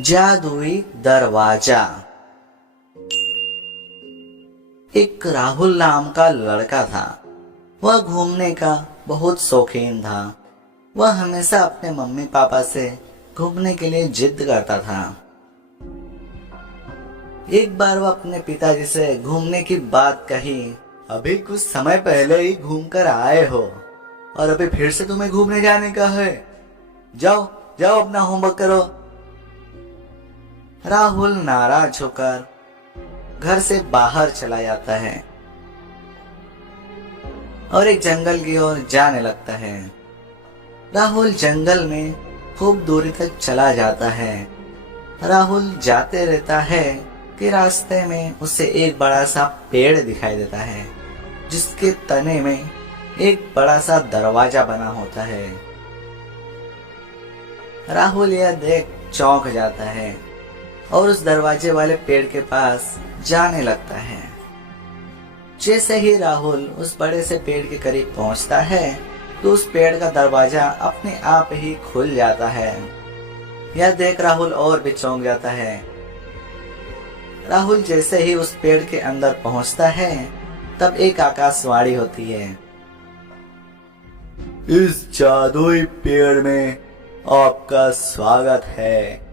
जादुई दरवाजा। एक राहुल नाम का लड़का था। वह घूमने का बहुत शौकीन था। वह हमेशा अपने मम्मी पापा से घूमने के लिए जिद करता था। एक बार वह अपने पिताजी से घूमने की बात कही। अभी कुछ समय पहले ही घूम कर आए हो और अभी फिर से तुम्हें घूमने जाने का है। जाओ जाओ अपना होमवर्क करो। राहुल नाराज होकर घर से बाहर चला जाता है और एक जंगल की ओर जाने लगता है। राहुल जंगल में खूब दूरी तक चला जाता है। राहुल जाते रहता है कि रास्ते में उसे एक बड़ा सा पेड़ दिखाई देता है जिसके तने में एक बड़ा सा दरवाजा बना होता है। राहुल यह देख चौंक जाता है और उस दरवाजे वाले पेड़ के पास जाने लगता है। जैसे ही राहुल उस बड़े से पेड़ के करीब पहुंचता है तो उस पेड़ का दरवाजा अपने आप ही खुल जाता है। यह देख राहुल और भी चौंक जाता है। राहुल जैसे ही उस पेड़ के अंदर पहुंचता है तब एक आकाशवाणी होती है। इस जादुई पेड़ में आपका स्वागत है।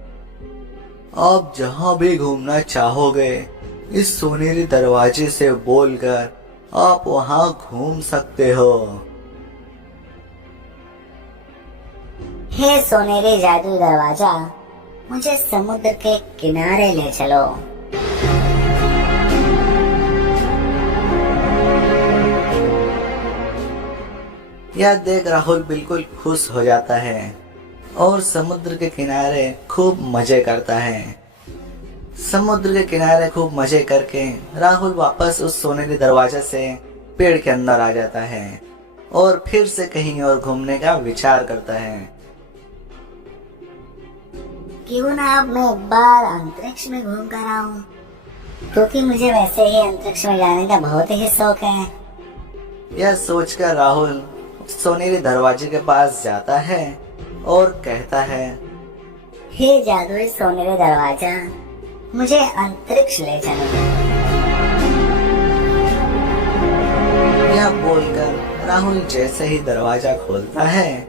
आप जहां भी घूमना चाहोगे इस सोनेरी दरवाजे से बोलकर आप वहां घूम सकते हो। हे सोनेरी जादुई दरवाजा, मुझे समुद्र के किनारे ले चलो। यह देख राहुल बिल्कुल खुश हो जाता है और समुद्र के किनारे खूब मजे करता है। समुद्र के किनारे खूब मजे करके राहुल वापस उस सोनेरी दरवाजा से पेड़ के अंदर आ जाता है और फिर से कहीं और घूमने का विचार करता है। क्यों ना अब मैं एक बार अंतरिक्ष में घूम कर आऊं, क्योंकि मुझे वैसे ही अंतरिक्ष में जाने का बहुत ही शौक है। यह सोचकर राहुल सोनेरी दरवाजे के पास जाता है और कहता है, हे जादुई सोनेरी दरवाजा, मुझे अंतरिक्ष ले चलो। यह बोलकर राहुल जैसे ही दरवाजा खोलता है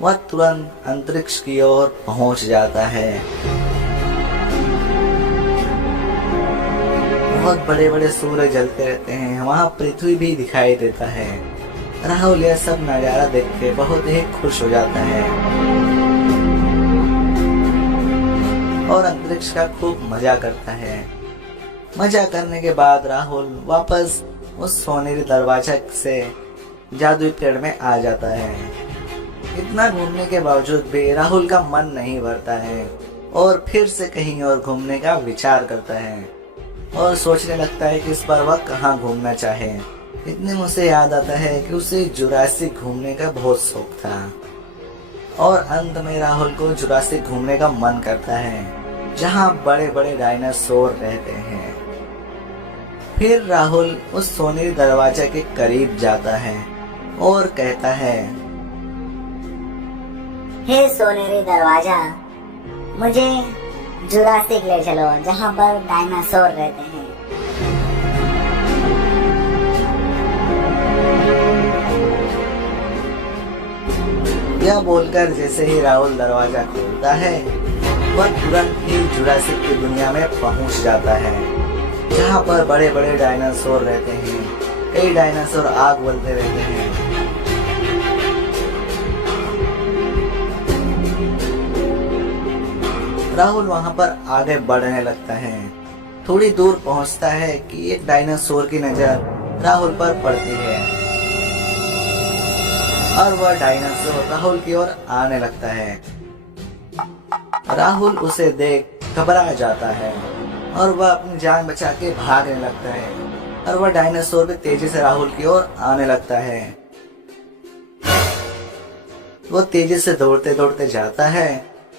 वह तुरंत अंतरिक्ष की ओर पहुंच जाता है। बहुत बड़े बड़े सूरज जलते रहते हैं। वहाँ पृथ्वी भी दिखाई देता है। राहुल यह सब नजारा देख के बहुत ही खुश हो जाता है और अंतरिक्ष का खूब मजा करता है। मजा करने के बाद राहुल वापस उस सोनेरी दरवाजा से जादुई पेड़ में आ जाता है। इतना घूमने के बावजूद भी राहुल का मन नहीं भरता है और फिर से कहीं और घूमने का विचार करता है और सोचने लगता है कि इस बार वह कहाँ घूमना चाहे। इतने में उसे याद आता है कि उसे जुरासिक घूमने का बहुत शौक था और अंत में राहुल को जुरासिक घूमने का मन करता है जहाँ बड़े बड़े डायनासोर रहते हैं। फिर राहुल उस सोनेरी दरवाजा के करीब जाता है और कहता है, हे सोनेरी दरवाजा, मुझे जुरासिक ले चलो जहाँ पर डायनासोर रहते हैं। यह बोलकर जैसे ही राहुल दरवाजा खोलता है वह तुरंत ही जुरासिक की दुनिया में पहुंच जाता है जहाँ पर बड़े बड़े डायनासोर रहते हैं। कई डायनासोर आग उगलते रहते हैं। राहुल वहाँ पर आगे बढ़ने लगता है। थोड़ी दूर पहुँचता है कि एक डायनासोर की नजर राहुल पर पड़ती है और वह डायनासोर राहुल की ओर आने लगता है। राहुल उसे देख घबरा जाता है और वह अपनी जान बचा के भागने लगता है और वह डायनासोर भी तेजी से राहुल की ओर आने लगता है। वो तेजी से दौड़ते दौड़ते जाता है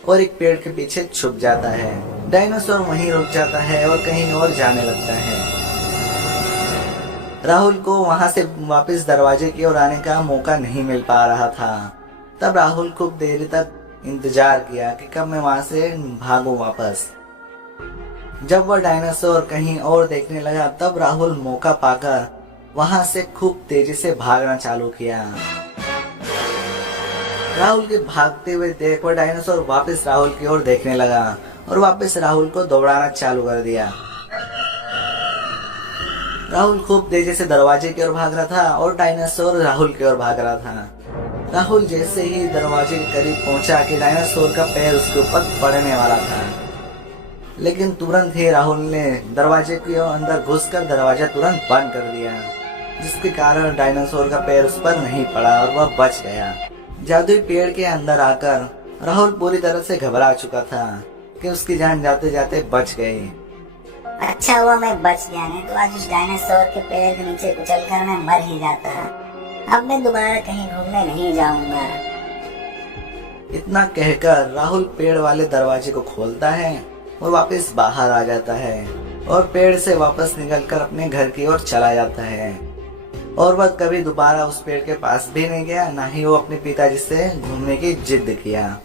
और एक पेड़ के पीछे छुप जाता है। डायनासोर वहीं रुक जाता है और कहीं और जाने लगता है। राहुल को वहां से वापस दरवाजे की ओर आने का मौका नहीं मिल पा रहा था। तब राहुल खूब देर तक इंतजार किया कि कब मैं वहां से भागूं वापस। जब वह डायनासोर कहीं और देखने लगा तब राहुल मौका पाकर वहां से खूब तेजी से भागना चालू किया। राहुल के भागते हुए देख वह डायनासोर वापस राहुल की ओर देखने लगा और वापस राहुल को दौड़ाना चालू कर दिया। राहुल खूब तेजी से दरवाजे की ओर भाग रहा था और डायनासोर राहुल की ओर भाग रहा था। राहुल जैसे ही दरवाजे के करीब पहुंचा कि डायनासोर का पैर उसके ऊपर पड़ने वाला था, लेकिन तुरंत ही राहुल ने दरवाजे के अंदर घुसकर दरवाजा तुरंत बंद कर दिया, जिसके कारण डायनासोर का पैर उस पर नहीं पड़ा और वह बच गया। जादुई पेड़ के अंदर आकर राहुल पूरी तरह से घबरा चुका था कि उसकी जान जाते जाते बच गई। अच्छा हुआ मैं बच गया, नहीं तो आज उस डायनासोर के पैर के नीचे कुचल कर मैं मर ही जाता। अब मैं दोबारा कहीं घूमने नहीं जाऊंगा। इतना कहकर राहुल पेड़ वाले दरवाजे को खोलता है और वापस बाहर आ जाता है और पेड़ से वापस निकलकर अपने घर की ओर चला जाता है। और वह कभी दोबारा उस पेड़ के पास भी नहीं गया, ना ही वो अपने पिताजी से घूमने की जिद किया।